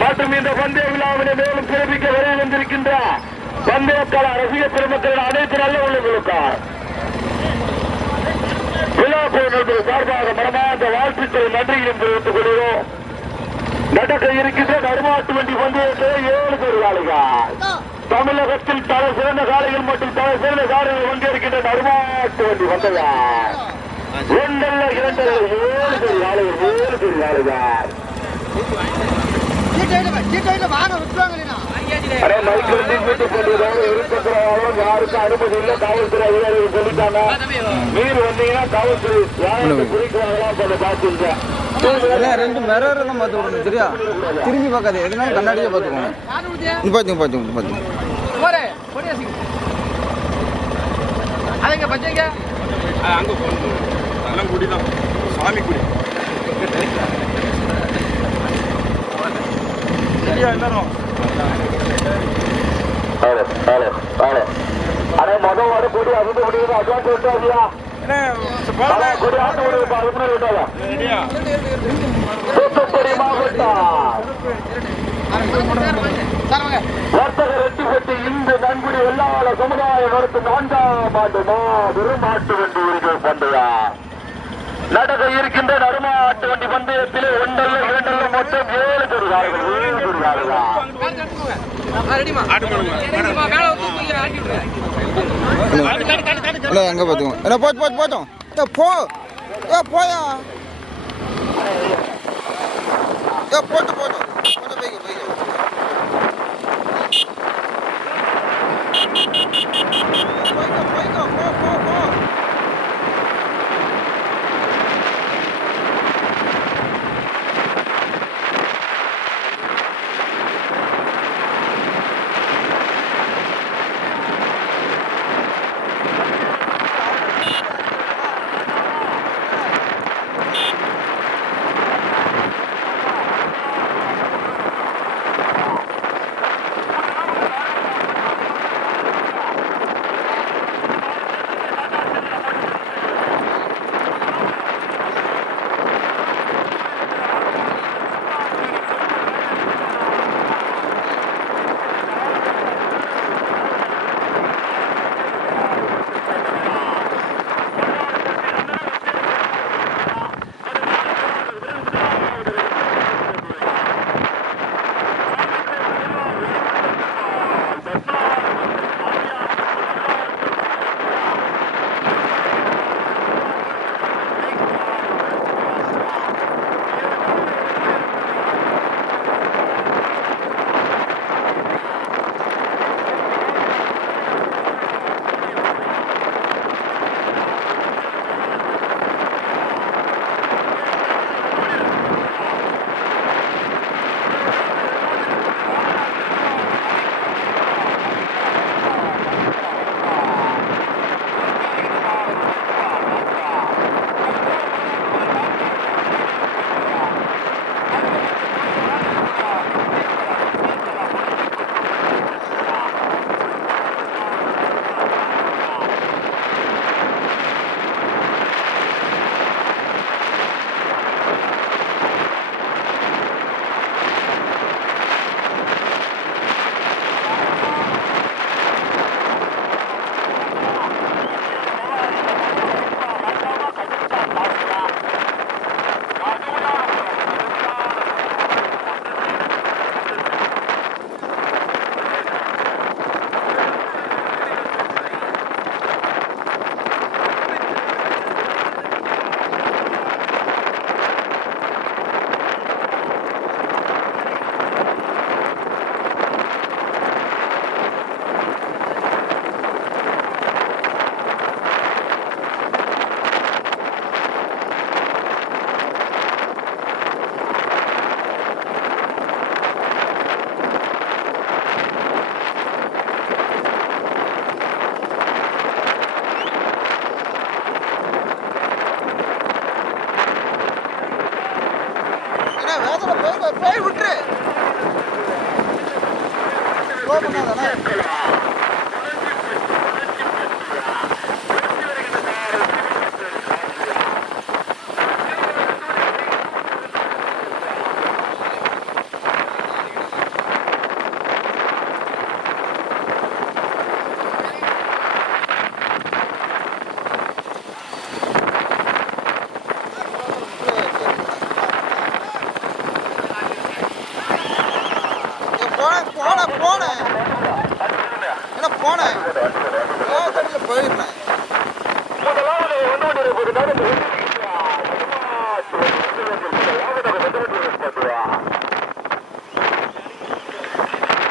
மற்றும் இந்த பந்தய விழாவினை மேலும் சிறப்பிக்க வரை வந்திருக்கின்ற பந்தயக்கால ரசிக பெருமக்கள் அனைத்து நல்ல உள்ளவர்களுக்கு விழா குழுவினர் சார்பாக மனமார்ந்த வாழ்த்துக்கள் நன்றியும் தெரிவித்துக் கொள்கிறோம். நடக்க இருக்கின்ற நடுமாட்டு வண்டி பந்தயத்தை 7 பேர் காளைகள் தமிழகத்தில் தலை சிறந்த காளைகள் மற்றும் தலை சிறந்த காளைகள் பங்கேற்கின்ற நடுமாட்டு வண்டி பந்தயம். 1 அல்ல 2 அல்ல 7 பேர் காளைகள் 7 பேர் காளைகள். யாருக்கும் அனுமதி இல்லை. காவல்துறை அதிகாரிகள் சொல்லிட்டாங்க. மீறி வந்தீங்கன்னா காவல்துறை குறிக்கிறாங்களா கொஞ்சம் பார்த்துங்க. 2 மிரரெல்லாம் பார்த்து விடணும் சரியா? திரும்பி பார்க்காது எதுனாலும் கண்ணாடியே பார்த்துக்கோங்க. பார்த்துங்க அங்கே போகணும். அதெல்லாம் குடி தான், சாமி குடி. எல்லாரும் அடே மொதல் வர கூடி அது முடியுது. அதான் சொல்லிட்டாதியா கூடி ஆட்ட முடியுது. அது முன்னாடி விட்டாங்க. தூத்துக்குடி மாவட்டம் வர்த்தக ரெட்டிப்பட்டி இந்து நன்குடி வெள்ளாள சமுதாய நடத்து 4ஆம் ஆண்டு மாபெரும் மாட்டு வண்டி உரிமை பந்தயம் நடக்க இருக்கின்ற நடுமாட்டு வண்டி பந்தயத்திலே 1 அல்ல 2 அல்ல மொத்தம் 7 பேர் காலைகள் 7 பேர் காலைகள். அங்கே பார்த்துக்கோங்க. போட்டோம் போயா போட்டு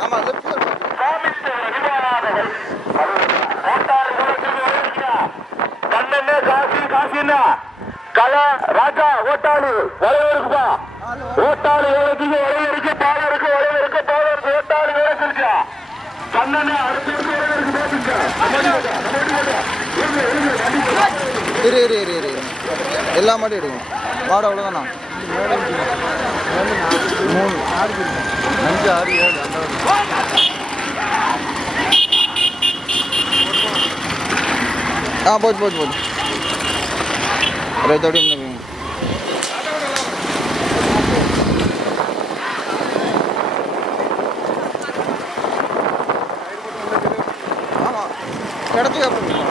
ஆமா லெஃப்ட் கண்ணண்ணே காசி காசின்னா கல ராஜா ஓட்டாளு வளைவு இருக்குப்பா ஓட்டாளு வளைவு இருக்கு பாலம் இருக்கு வளைவு இருக்கு பாலம் இருக்கு ஓட்டாளு வளைவு இருக்கா கண்ணண்ணே அடுத்து இருக்கு வளைவு இருக்கு இரு இரு இரு இரு எல்லா மாட்டும் எடுக்கும் மாடு அவ்வளோதானா 3 5 6 7 போச்சு போச்சு போச்சு ரைத்தோடி ஆமாம் கிடச்சி அப்புறம்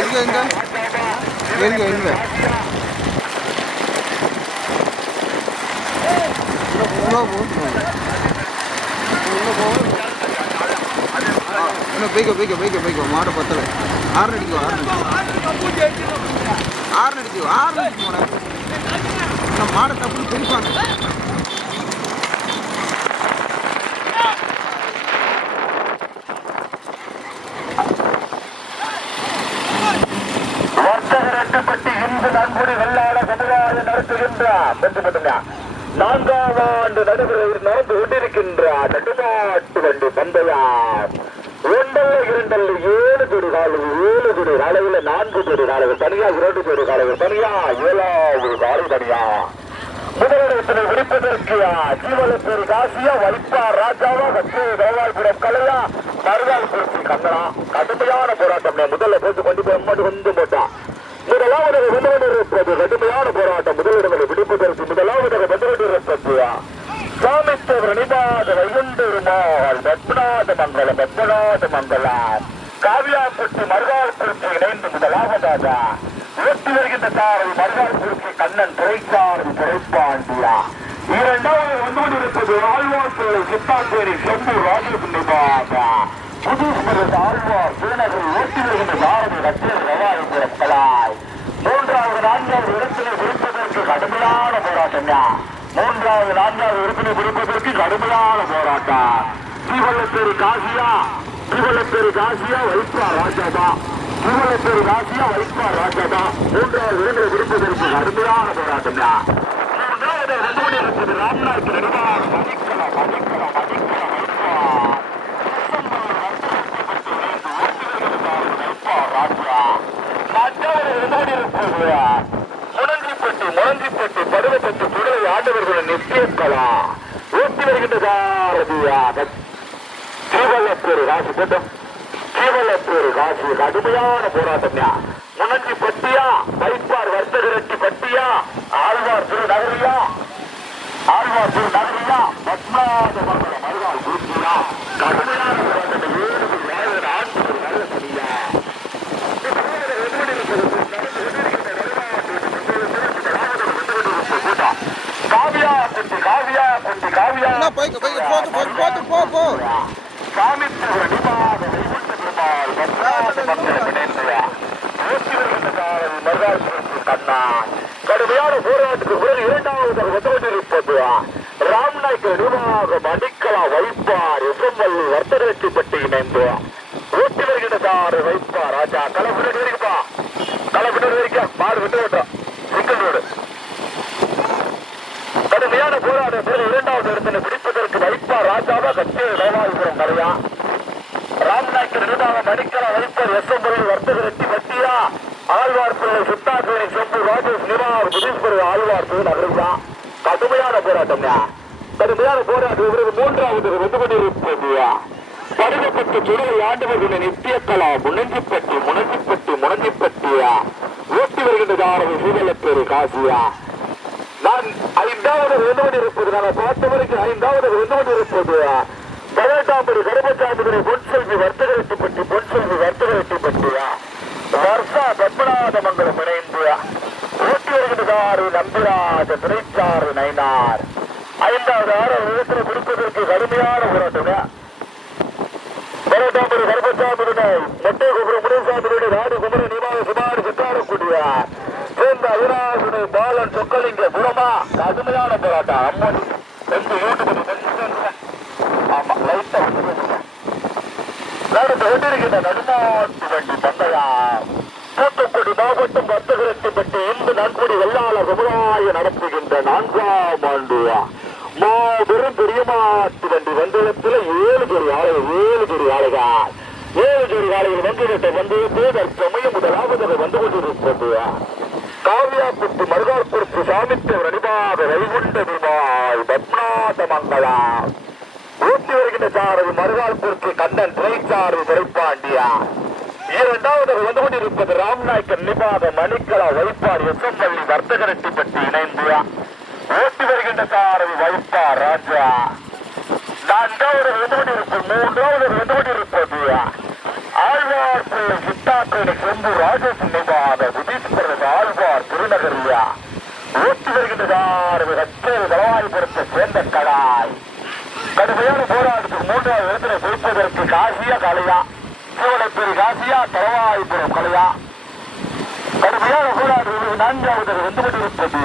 எங்க எங்க எங்க இன்னும் போய்க்கோ மாடை பத்தலை 6 அடிக்கோ 6 அடிக்கோ மாடை தப்புன்னு பிரிப்பாங்க வர்த்தகரட்டுப்பட்டி இந்து நன்குடி வெள்ளாள சமுதாய நடத்துகின்ற 4ஆம் ஆண்டு நடைபெற நடந்து கொண்டிருக்கின்ற நடுநாட்டு வண்டி பந்தயம் 7 ஜோடி காலையில் 4 ஜோடி காலைகள் தனியா 2 ஜோடி காலைகள் தனியா 7வது காலை தனியா முதலிடத்தினை விடுப்பதற்கு ஜீவலப்பேரி காசியா வைப்பார் ராஜாவா கவாய்புரம் கலையா மறுநாள் குறிச்சி கண்ணனா கடுமையான போராட்டம் முதல்ல போட்டு கொண்டு போய் கொஞ்சம் போட்டான் முதலாவதாக வந்துகொண்டிருப்பது கடுமையான போராட்டம் முதலிடங்களை விடுப்பதற்கு முதலாவதாக வந்துகொண்டிருப்பது சாமித்தவர் நிபாத வைகுண்டூருமாள் பத்மநாத மங்கலம் காவியாப்பட்டி மறுநாள் குறிச்சி இணைந்து முதலாவதாக ஓட்டி வருகின்ற சாரதி மறுநாள் குறிச்சி கண்ணன் துறைப்பாண்டியா இரண்டாவது வந்துகொண்டிருப்பது ஆழ்வார்பேட்டை சித்தாந்தேரி செம்பூர் ராஜகுண்டிபாக புதுஸ்மரது ஆழ்வார் திருநகரில் ஓட்டி வருகின்ற சாரதி கச்சேரி ரவாயபுரம் கலாய் 3வது 4வது இடத்தினை பிடிப்பதற்கு கடுமையான போராட்டம் 3வது 4வது இடத்தினை பிடிப்பதற்கு கடுமையான போராட்டம் ஜீவலப்பேரி காசியா வைப்பார் ராஜாதா 3வது இடங்களை பிடிப்பதற்கு கடுமையான போராட்டம் 4வது வந்துகொண்டிருப்பது ராம்நாத் முழங்கிப்பட்டு பருவப்பட்டு குடலை ஆண்டவர்களின் நிச்சயக்கலா ஓட்டி வருகின்ற ஜீவலப்பேரி காசி கடுமையான போராட்டம் முனஞ்சிப்பட்டியா வைப்பார் வர்த்தகரட்டி பட்டியா ஆழ்வார் திருநகரியா பத்மநாத மங்கலம் மறுநாள் குறிப்பியா கடுமையான போராட்டம் 7 ஆண்டு நல்லபடியா காவியா போ சாமித்தவர் நிபாத வைகுண்ட பெருமாள் பத்மநாத மங்கலம் மறுநாள் குறிச்சி கண்ணா கடுமையான போராட்டத்துக்கு பிறகு 2வது வந்துகொண்டிருப்பது ராம்நாயக்கர் நிர்வாகம் அடிக்கலா வைப்பார் எஸ்எம்எல் வர்த்தகரட்டிப்பட்டி இணைந்து ஓட்டி வருகின்ற சாரு வைப்பார் ராஜா களப்பினர் வரைக்கும் மாடு விட்டு விட்டோம் சிங்கிள் ரோடு கடுமையான போராட்டம் பிறகு 2வது இடத்தினை பிடிப்பதற்கு வைப்பார் ராஜாவா கச்சேரி ரவாயபுரம் கலையா ராம்நாயக்கர் நிர்வாகம் அடிக்கலா வைப்பார் எஸ்எம்எல் வர்த்தகரட்டி பட்டியா ஆழ்வார் பிள்ளை சித்தாந்தேரி செம்பூர் ராஜேஷ் நிவார் புதீஸ்வரர் ஆழ்வார் நகரியா கடுமையான போராட்டம் கடுமையான போராட்டம் இவரது மூன்றாவது வந்து கொண்டிருப்பது படுகப்பட்டு சுடலை ஆண்டவர்களின் நித்தியக்கலா முனஞ்சிப்பட்டியா ஓட்டி வருகின்றதாரது சீதலப்பேரு காசியா. நான் ஐந்தாவது வந்து கொண்டிருப்பது நான் பார்த்த வரைக்கும் ஐந்தாவது வந்து கொண்டிருப்பது 18ஆம் கருப்பசாமி பொன்செல்வி வர்த்தகரெட்டிப்பட்டியா வருஷா பத்மநாதமங்கலம் இணைந்து ஓட்டி வருகின்றதாறு நம்பிராஜ துணைச்சாறு நைனார். ஐந்தாவது இடத்தில் கொடுப்பதற்கு கடுமையான போராட்டமே 18ஆம் கருப்பசாமியுடைய மொட்டை குபுரம் முனிசாமியுடைய நாடு குமர நிவாத சுமாறு சித்தாரக்கூடிய சேர்ந்த அவிராசுனை பாலன் சொக்கலிங்க புறமா கடுமையான போராட்டம். அம்மன் ரெண்டு ஆமா லைட்டா நடந்து கொண்டிருக்கின்ற நடுமாட்டு வண்டி பந்தயம் தூத்துக்குடி மாவட்டம் வர்த்தகரெட்டிப்பட்டி இந்து நன்கொடி வெள்ளாள சமுதாய நடத்துகின்ற 4ஆம் ஆண்டு மாபெரும் பெரியமாட்டு வண்டி வந்தயத்தில் 7 ஜோடி ஆலைகள் வந்துவிட்ட வந்தயத்தில் சமயம் முதலாவதாக வந்து கொண்டிருப்பது காவியாப்பட்டு மருகார்புரத்து சாமித்தேவர் அடிபாக வைகுண்ட விமாய் பத்மநாத மங்கலம் ஊட்டி வருகின்ற சாரதி மருகால்புரத்து கண்ணன் துணைச்சாரதி துரைப்பாண்டியா. 2வது வந்து கொண்டிருப்பது ராம்நாயக்கன் நிபாத மணிக்கலா வைப்பார் எஸ்எம்எல்இ வர்த்தகரெட்டிப்பட்டி இணைந்து ஓட்டி வருகின்ற சாரதி வைப்பார் ராஜா. 4வது வந்து கொண்டிருப்பது 3வது வந்து கொண்டிருப்பது ஆழ்வார் பிள்ளை சித்தாக்கோடு செம்பு ராஜேஷ் நிபாத புதீஸ்வரர் ஆழ்வார் திருநகரியா ஓட்டி வருகின்ற சாரதி கச்சேரி தலவாய்புரத்தை சேர்ந்த கடாய். கடுமையான போராட்டத்துக்கு 3வது இடத்தினை குறிப்பதற்கு காசியா கலையா சிவனப்பேரி காசியா தலவாய்புரம் கலையா. கடுமையான போராட்டத்துக்கு 4வது வந்து கொண்டிருப்பது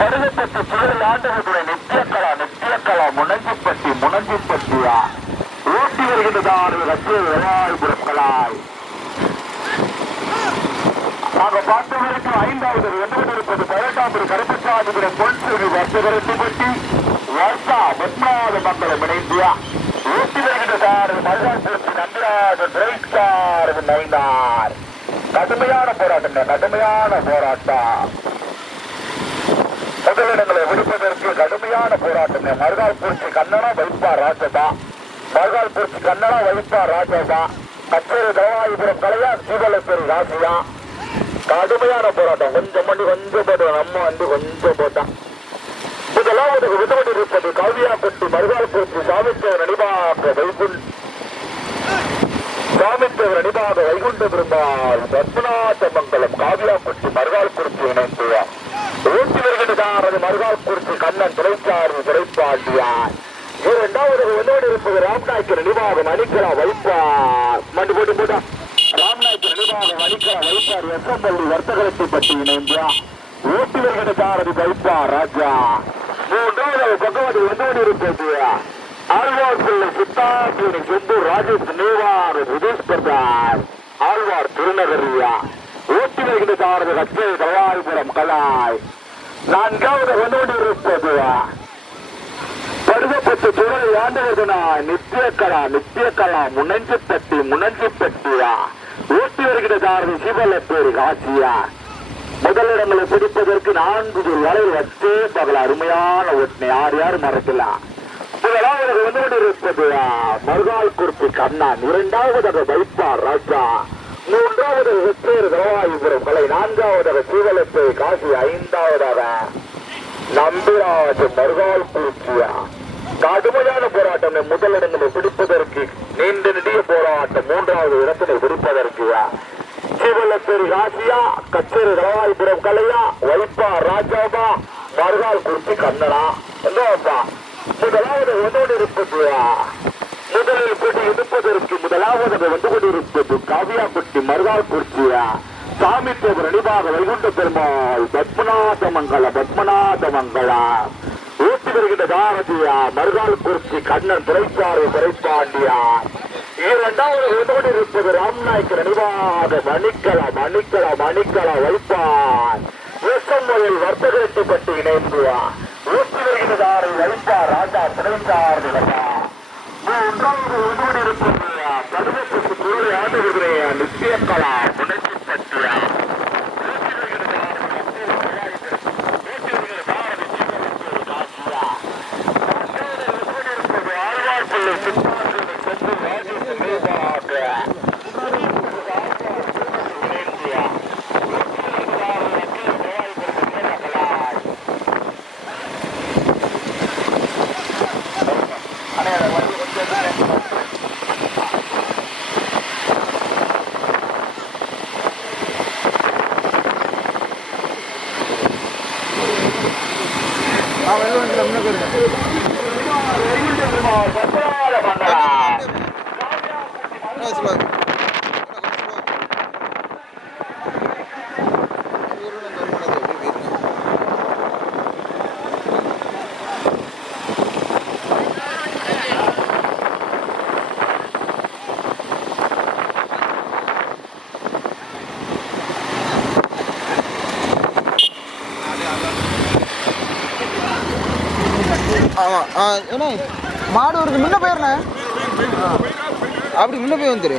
படுகப்பட்டு சுடலை ஆண்டவர்களுடைய நித்தியக்கலா முனஞ்சிப்பட்டியா ஊட்டி வருகின்றதாறு கச்சேரி தலவாய்புரம் கலாய். நாங்கள் பார்த்த வரைக்கும் 5வது வந்து கொண்டிருப்பது 18ஆம் கருப்பசாமி பொன்செல்வி வர்த்தகரெட்டிப்பட்டி வருஷா பத்மநாத மங்கலம் இணைந்தியா ஊட்டி வருகின்ற சாரதி மருகால்புரத்து நம்பிராஜ துரைச்சாரதி நைனார். கடுமையான போராட்டம் முதலிடங்களை விடுப்பதற்கு கடுமையான போராட்டம். மருகால்புரத்து கண்ணனா வைப்பார் ராஜபா கச்சேரி தலவாயுபுரம் கலையா சீவலப்பேரி ராசியா. கடுமையான போராட்டம். கொஞ்சம் போட்டோம் நம்ம கொஞ்சம் போட்டான். முதலாவது விடுபட்டிருப்பது காவியாப்பட்டி மருகால்புரத்து சாமித்தேவர் அடிபாக வைகுண்ட பெருமாள் பத்மநாத மங்கலம் காவியாப்பட்டி மருகால்புரத்து இணைந்து ஊட்டி வருகின்றது மருகால்புரத்து கண்ணன் துரைப்பாண்டியார். 2வது உன்னோடு இருப்பது ராம்நாயக்கர் நிபாக மணிக்கலா வைப்பார் ராம்நாயக்கர் நிபாக மணிக்கலா வைப்பார் எஸ்எம்எல்இ வர்த்தகரெட்டிப்பட்டி இணைந்து ஊட்டி வருகின்ற சாரதி வைப்பார் ராஜா. 3வது பகவதி உன்னோடு இருப்பது ஆழ்வார் பிள்ளை சித்தாக்கோடு செம்பு ராஜேஷ் நிவாத புதீஸ்வரர் ஆழ்வார் திருநகரியா ஊட்டி வருகின்ற சாரதி கச்சேரி தலவாய்புரம் கலாய். 4வது உன்னோடு இருப்பது படுகப்பட்டு சுடலை ஆண்டவர்கனா நித்தியக்கலா முனஞ்சிப்பட்டியா ஊட்டி வருகின்ற சாரதி சிவலப்பேரி காசியா. முதலிடங்களை பிடிப்பதற்கு 4 வலையில் வச்சே பகல அருமையான ஒட்டினை யார் மறக்கலாம். முதலாவது வந்து கொண்டிருப்பது மருகால்புரத்து கண்ணன். 2வது வைப்பார் ராஜா. 3வது வெற்றேறு தலவாயுபுரம் கலை. 4வது சீவலப்பேரி காசி. 5வது நம்பிராஜ மருகால்புரத்தியா. கடுமையான போராட்டம். முதலிடங்களை பிடிப்பதற்கு நீண்ட நெடிய போராட்டம். 3வது இடத்தினை பிடிப்பதற்கு சிவலப்பேரி காசியா கச்சேரி தலவாய்புரம் கலையா வைப்பார் ராஜாபா மருகால்புரத்து கண்ணனா. முதலாவது வந்து இருப்பது முதலில் கொண்டு எடுப்பதற்கு முதலாவது வந்து கொண்டிருப்பது காவியாப்பட்டி மருகால்புரத்தியா சாமித்தேவர் அடிபாக வைகுண்ட பெருமாள் பத்மநாத மங்களா ஊட்டி வருகின்ற தாரதியா மருகால்புரத்தி கண்ணன் துரைப்பாண்டியா. 2வது வந்து இருப்பது ராம்நாயக்கர் அடிபாக மணிக்கலா வைப்பார் எஸ்எம்எல்இ வர்த்தகரெட்டிப்பட்டி இணைந்துவா ஊட்டி வருகின்ற தாரை வைப்பார் ராஜா துணைச்சாரதி. 3வது வந்து இருப்பது படுகப்பட்டு சுடலை ஆண்டவர்களுடைய நித்தியக்கலா முனஞ்சிப்பட்டியா ஆமாம் ஏன்னா மாடு வருது முன்ன போயிடுண்ணே அப்படி முன்ன போய் வந்துரு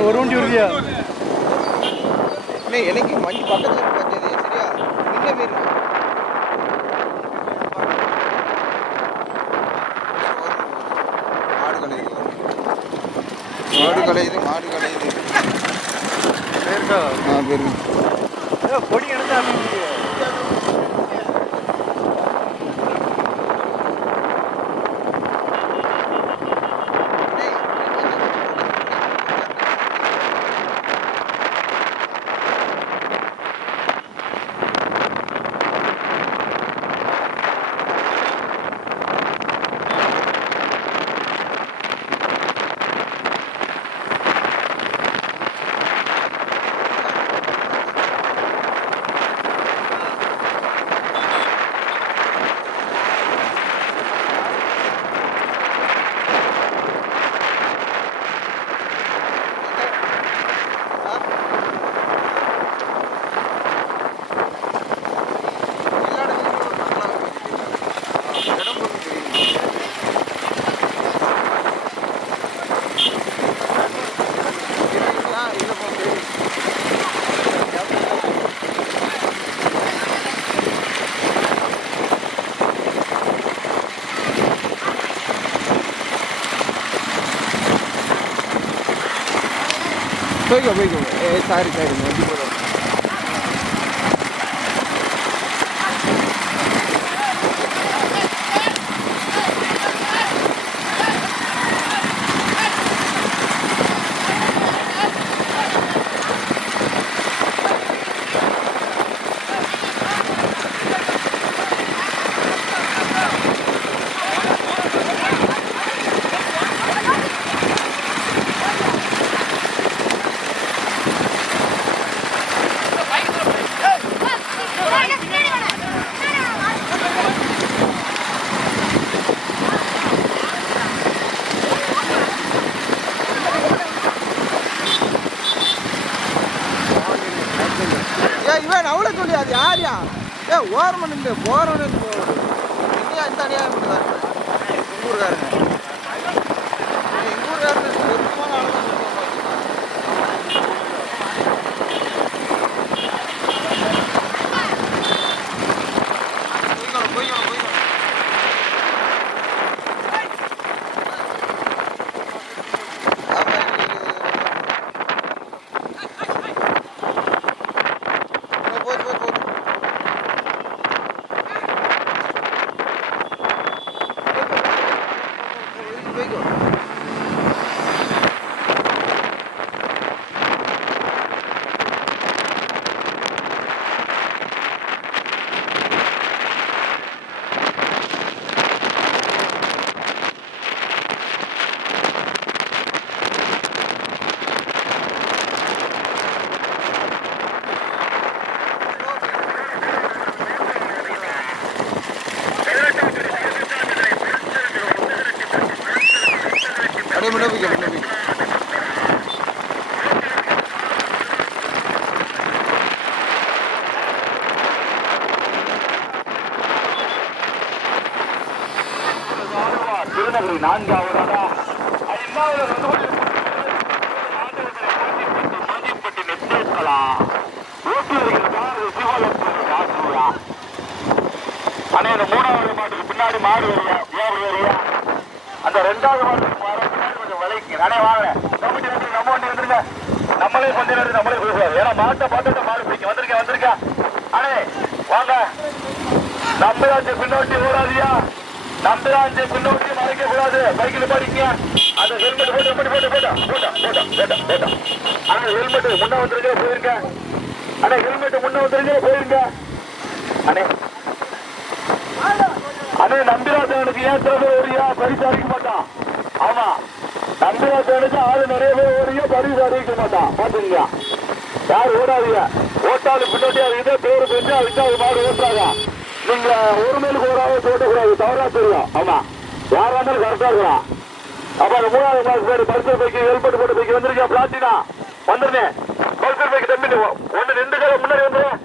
ஒரு வண்டி வருதியா எனக்கு வண்டி பக்கத்தில் பஞ்சது சரியா இந்த மாரி மாடு கலையுது பொடி எடுத்தா போய்க்கோ சாரி வண்டி போதும் இவன் அவ்வளோ சொல்லி அது யாரியா ஓரமன் இல்லை போறவனு இல்லையா இந்த அநியாயம் பண்ணுறாரு எங்கள் ஊருக்காரங்க பொருத்தமான ஆள் தான் கிருஷ்ணகிரி நான்காவதாக அண்ணே இந்த மூணாவது மாட்டுக்கு பின்னாடி மாடு வருங்க ஏன் வருவீங்க அந்த ரெண்டாவது மாட்டுக்கு பின்னாடி கொஞ்சம் விலைக்கு நானே வாங்கினேன் கமிட்டி வந்து நம்ம வண்டி வந்துருங்க நம்மளே கொஞ்ச நேரம் நம்மளே கொடுக்குறாரு ஏன்னா மாட்டை பார்த்துட்டு மாடு பிடிக்கும் வந்திருக்கேன் அண்ணே வாங்க நம்பராஜ் பின்னோட்டி ஓடாதியா நம்பராஜ் பின்னோட்டி மறைக்க கூடாது பைக்கில் படிக்க அந்த ஹெல்மெட் போட்டா ஆனா ஹெல்மெட் முன்ன வந்துருங்க போயிருங்க அண்ணே ஹெல்மெட் முன்ன வந்துருங்க போயிருங்க அண்ணே அண்ணே நம்பிராஜனுக்கு ஏன் திறமை ஓடியா பரிசு அறிவிக்க மாட்டான் ஆமா நம்பிராஜனுக்கு ஆளு நிறைய பேர் ஓடியா பரிசு அறிவிக்க மாட்டான் பாத்துங்க யார் ஓடாதீங்க ஓட்டாலும் பின்னாடி இதே பேரு பெஞ்சு அதுக்கு அது மாடு ஓட்டுறாங்க நீங்க ஒரு மேலுக்கு ஓடாத ஓட்டக்கூடாது தவறா தெரியும் ஆமா யாரா இருந்தாலும் கரெக்டா இருக்கலாம் அப்ப அந்த மூணாவது மாசம் பேர் பல்சர் பைக்கு ஹெல்மெட் போட்டு பைக்கு வந்திருக்கேன் பிளாட்டினா வந்துருந்தேன் பல்சர் பைக்கு தம்பி ஒன்று ரெண்டு பேரும் முன்னாடி வந்துடும்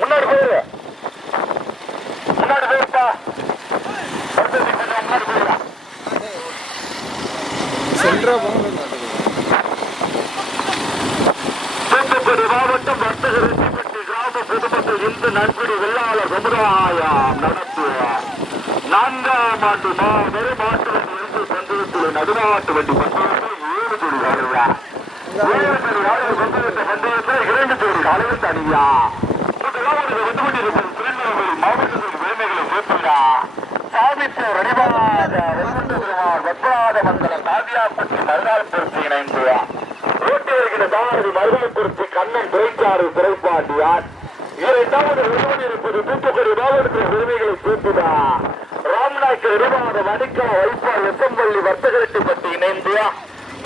முன்னாடி போயிரு முன்னாடி போயிருப்பா பல்சர் பைக்கு முன்னாடி போயிடலாம் சென்ட்ரா போங்க தூத்துக்குடி மாவட்டம் வர்த்தக ரெட்டிப்பட்டி கிராம பொதுமக்கள் இந்து நன்கொடை வெள்ளாளர் சமுதாயம் நடத்துவ நான்காம் ஆண்டு மாபெரும் மாட்டு வண்டி இருந்து பந்தயத்தில் நடுநாட்டு வண்டி பந்தயத்தில் 7 ஜோடி வாழ்வா 7 ஜோடி வாழ்வு பந்தயத்தை பந்தயத்தில் 2 ஜோடி அளவு தனியா வந்து கொண்டிருப்பது திருநெல்வேலி மாவட்டத்தின் பெருமைகளை சேர்த்துள்ளா சாமித்தூர் அடிவாத வத்ராத மண்டல சாதியாப்பட்டி மறுநாள் பொறுத்து இணைந்துள்ளா ரோட்டி வருகிற தாரதி மறுநாள் பொறுத்து கண்ணன் துறைச்சாறு சிறைப்பாண்டியார் இரண்டாவது இருப்பது தூத்துக்குடி மாவட்டத்தின் பெருமைகளை சேர்த்துள்ளா ராம்நாயக்கர் இடுவாத வணிக்கா வைப்பார் வெப்பம்பள்ளி வர்த்தகரெட்டிப்பட்டி இணைந்தியா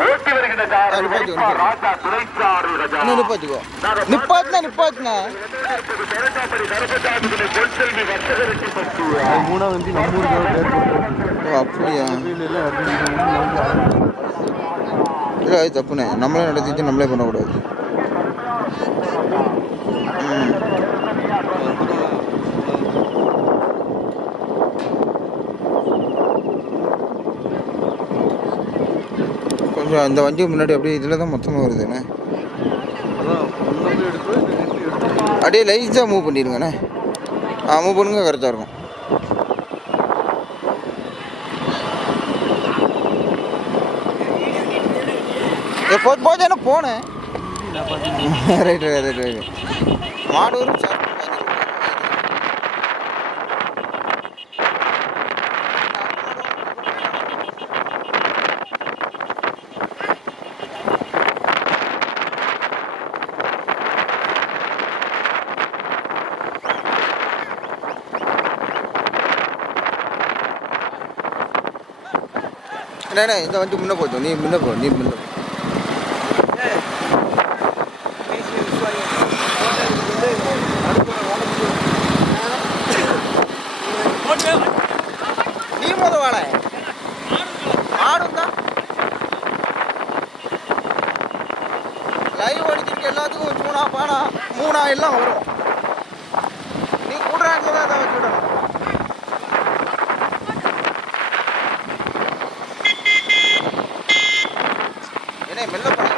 ஓட்டி வருகிற தாரதி வைப்பார் ராஜா துறைச்சாறு நிப்பாத்துனா பொன்செல்வி வர்த்தகரெட்டிப்பட்டி மூணாவது வந்து நம்ம ஊருக்கு அப்படியா இல்லை அது தப்புண்ணே நம்மளே நடத்திட்டு நம்மளே பண்ணக்கூடாது கொஞ்சம் அந்த வண்டி முன்னாடி அப்படியே இதில் தான் மொத்தமாக வருதுண்ணே அப்படியே லைட்டாக மூவ் பண்ணிடுங்கண்ணே மூவ் பண்ணுங்க கரெக்டாக இருக்கும் போச்சேன்னா போனேன் ரைட்டு மாடூர் இந்த வண்டி முன்ன போச்சோம் நீ முன்ன போ நீ முத வாழ ஆடும் தான் லைவ் அடிச்சிருக்க எல்லாத்துக்கும் மூணா பானா மூணா எல்லாம் வரும் நீ கூடுறாங்க தான் அதை வச்சு விடணும் ஏன்னா மெல்ல பண்ண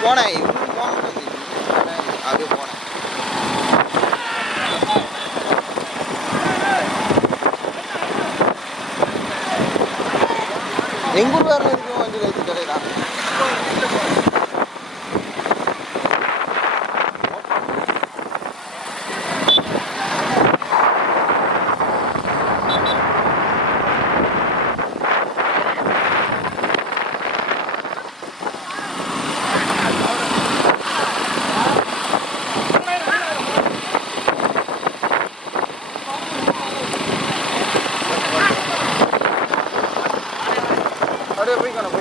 போனேன் இன்னும் போனேன் அப்படியே போனேன் எங்கூர் வேறு இருக்கும் வண்டி லைட்டு கடையில அப்படியே போய்க்கணும்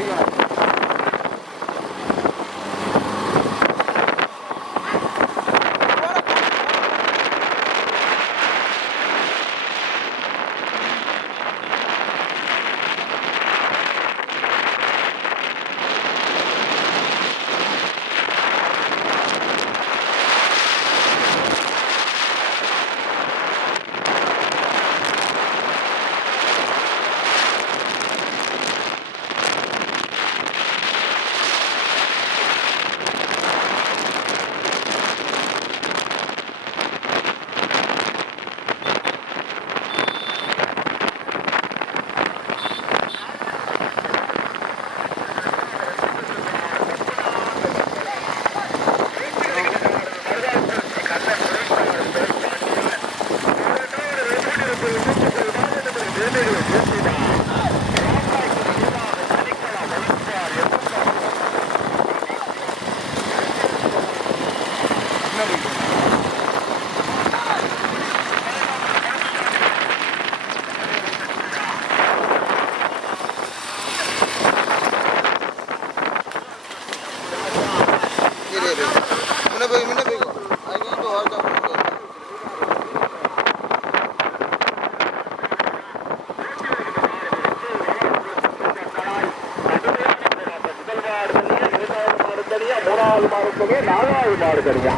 மாடு தனியா.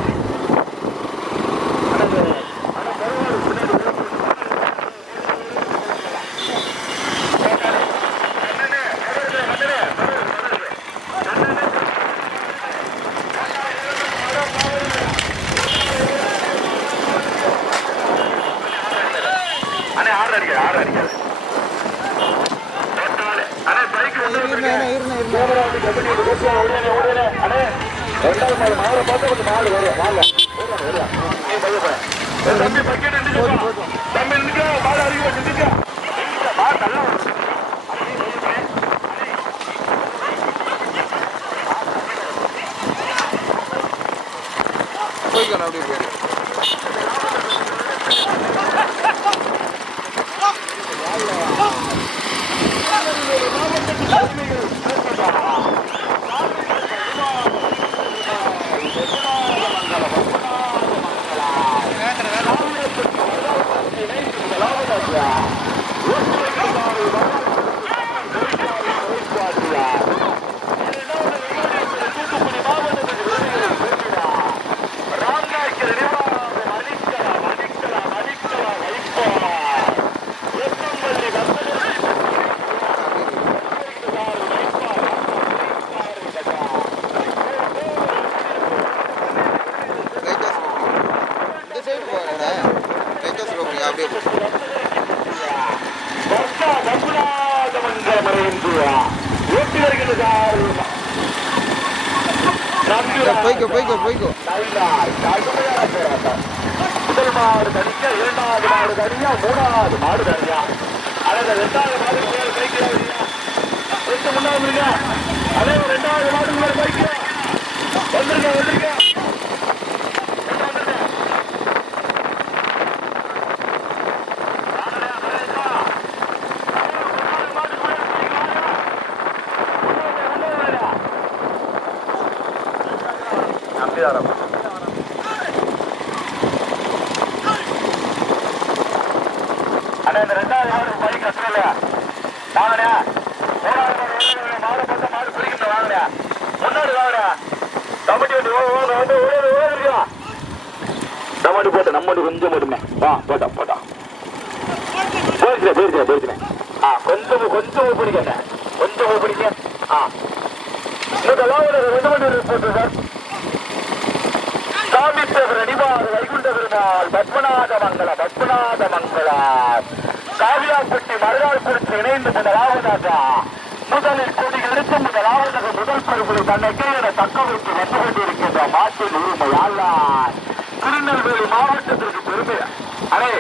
போய்க்கணும் அப்படியே போயிரு. போய்க்கோ போய்க்கோ போய்க்கோ. முதல் மாடு தனியா, இரண்டாவது மாடு தனியா, மூணாவது மாடு தனியா. அதாவது ரெண்டாவது மாடு பைக்கு முன்னாடி அதே ரெண்டாவது மாடு பைக்கு வந்துருங்க வந்துருங்க. அண்ணா இந்த ரெண்டாவது மாடு பைக் கட்டல வாங்கண்ணா. மாடு பார்த்தா மாடு பிடிக்கணும் வாங்கண்ணா. முன்னாடி வாங்கண்ணா. கமிட்டி வந்து ஓடுறியா டமாட்டி போட்ட நம்மட்டு கொஞ்சம் போட்டுமே. வா போட்டா போட்டா போயிருக்கிறேன். கொஞ்சம் பிடிக்க கொஞ்சம் பிடிக்க. ரெண்டு மணி போட்டு சார். காமித்தவர் அடிவார் வைகுண்ட பெருமாள் பத்மநாத மங்கள காவியாப்பட்டி மறுநாள் குறித்து இணைந்து முதலாவதாக முதலில் கொடி எடுத்து முதலாவதாக முதல் பருவத்தை தன்னை கீழே தக்க வைத்து வந்து கொண்டிருக்கின்ற மாட்டின் உரிமையாளர் திருநெல்வேலி மாவட்டத்திற்கு பெருமை. அடே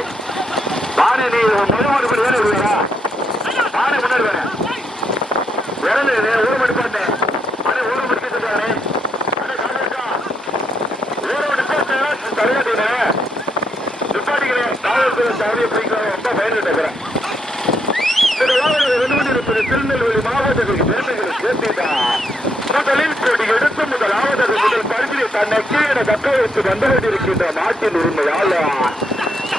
வாணி நீ மறுபடி வேலை இல்லையா? வாணி முன்னாடி வேணும் ஒரு மணி பார்த்தேன். அடே ஒரு மணிக்கு சொல்றானே திருநெல்வேலி மாவட்டத்திற்கு பெருமைகளை சேர்த்துட்டார். முதலில் கொடி எடுத்து முதலாவதாக முதல் பரிசிலை தன்னை கீழே தக்க வைத்து வந்து கொண்டிருக்கின்ற நாட்டின் உரிமையாளர்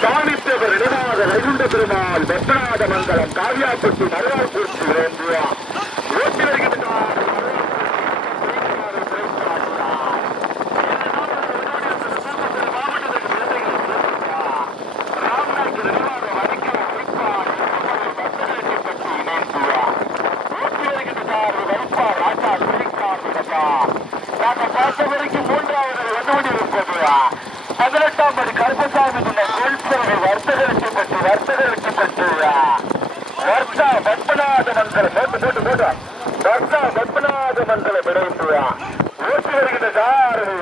காமித்தவர் நினைவாக வைகுண்ட பெருமாள் பத்மநாத மங்கலம் காவியாப்பட்டி மறுநாள் குறித்து வேண்டுவார் ஓட்டி வருகின்றார். பார்த்தவரைக்கும் மூன்றாவது வந்து கொண்டிருப்பது 18ஆம் படி கருப்பசாமி வர்த்தகருக்கு பட்டு வர்த்தா பத்மநாத மங்கலம் வர்த்தா பத்மநாத மங்கலம் இடைந்துவா ஓட்டி வருகின்ற சாரதி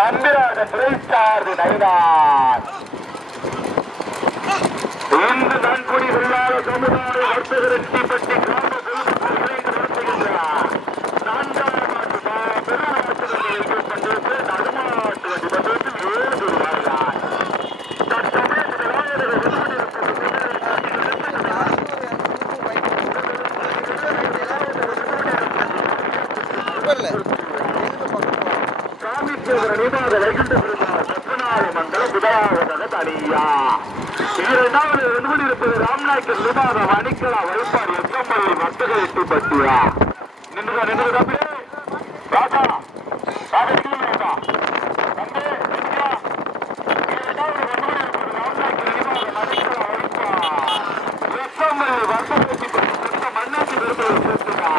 நம்பிராஜ திரைச்சாரதி நைனான். இன்று நன்கொடி சொல்லாத சமுதாய வர்த்தகருக்கு பற்றி நடத்துகின்றார். நான்காம் ராம்நாயக்கர் நிர்வாக வணிகளா வைப்பாடு எங்கம்பள்ளி வர்த்தக எட்டு பட்டியா நின்று ராஜா மண்ணாச்சி விரும்புவது சேர்த்துக்கா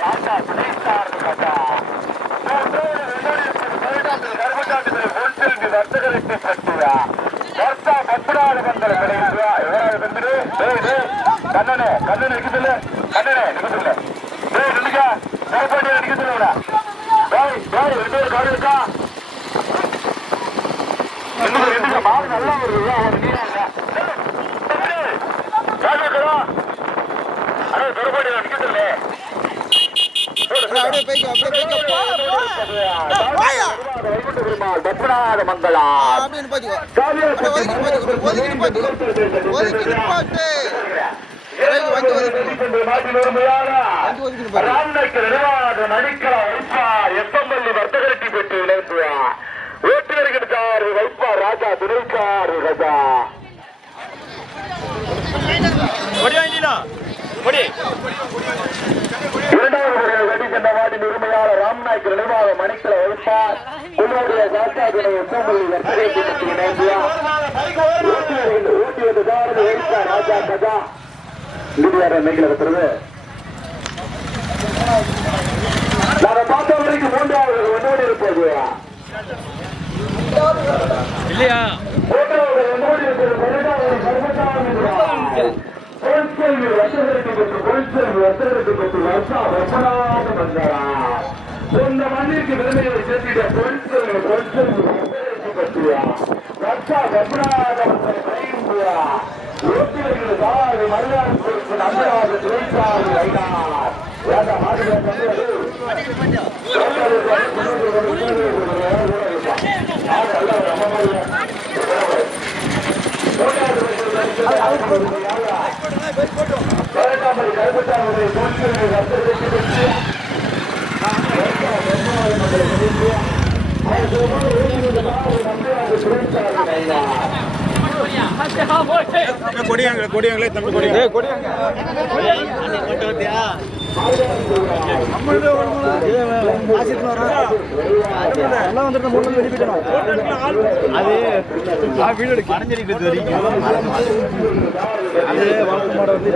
ராஜா துணைத்தார் ராஜா வர்த்தகருக்கு சக்தியா வர்த்தா பத்மநாத மண்டல கிடையா எவராது வந்துடு கண்ணனே கண்ணனே நிக்குதுல்ல கண்ணனே நிக்குதுல்ல நினைக்கா நினைப்பாட்டியா நிக்குதுல்ல ரெண்டு பேர் காடு இருக்கா மாடு நல்லா ஒரு நீரா அடே பெருபாடியா நிக்குதுல்ல பத்மநாத மங்களா எப்பம்பள்ளி வர்த்தகரட்டி பெற்று விளையாட்டுவா ஓட்டுநர்கள் வைப்பார் ராஜா துணைக்கார் ராஜா இரண்டாவது வெடி சென்ற வார்டின் உரிமையாளர் ராம்நாயக்கர் நினைவாக மணிக்கல வைப்பார் உன்னுடைய சாத்தாஜனை எப்பம்பள்ளி வர்த்தகரட்டி பெற்று விளையாட்டுவா ஊட்டி வந்து வைப்பார் ராஜா கஜா இறுதியாக மேற்கில் இருக்கிறது நாங்க பார்த்த வரைக்கும் மூன்றாவது ஒன்னோடு இருப்பது இல்லையா இந்த மண்ணிற்கு விருதுகளை சேர்த்திட்ட ரத்தா வெப்பநாதம் மறுநாள் கொடுத்து நம்பராக துணைக்கார் வைத்தார் கொடியாங்களே தம்பி கொடியாங்க எல்லாம் வந்துட்டு மூணு வெளிப்பிட்டோம் அது வீடு கரைஞ்சடிக்கிறது வரைக்கும் அது வளர்ப்பு மாட வந்து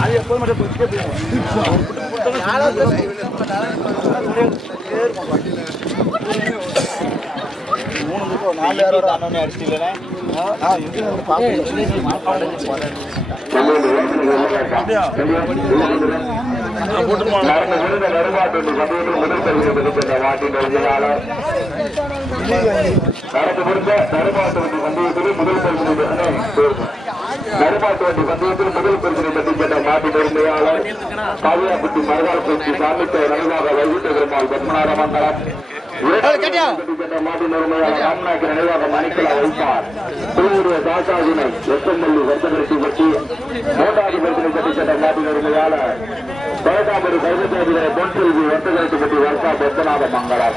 அது எப்போது மட்டும் நாலு யாரோட அண்ணனே அடிச்சிட்டீங்களே நடுமாட்டு வண்டி பந்தயத்தில் முதல் பரிசினை பற்றி கேட்ட மாட்டின் உரிமையாளர் காவியாப்பட்டி மரகாலப்பட்டி சாமித்தை நடுவாக வைகுண்ட பெருமாள் பத்மநாத மண்டலம் மாட்டின் உரிமையாளர் ராம்நாயக்கர் நினைவாக மணிக்கலா வைப்பார் திருவுடைய தாசாவினை எத்தம்பள்ளி வர்த்தகரட்டி பற்றி மூன்றாவது பரிசினை பற்றி கேட்ட மாட்டின் உரிமையாளர் தொலைக்காப்படி கைதசாதிகளை பொன்செல்வி வர்த்தகரட்டி பற்றி வருஷா பத்மநாத மங்கலம்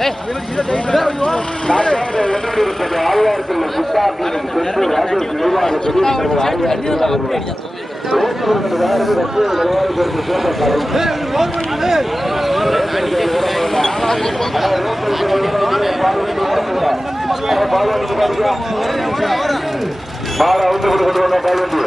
இருப்பது ஆழ்வார்க்குள்ள புத்தாக்கின் சென்று ராஜேஷ் நிர்வாக பால அவுத்து கொண்டு வந்த பால்வண்டி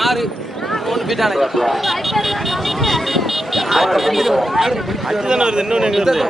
ஆறு 3 பீட்டான அச்சு தானே வருது இன்னொன்று எங்க வருது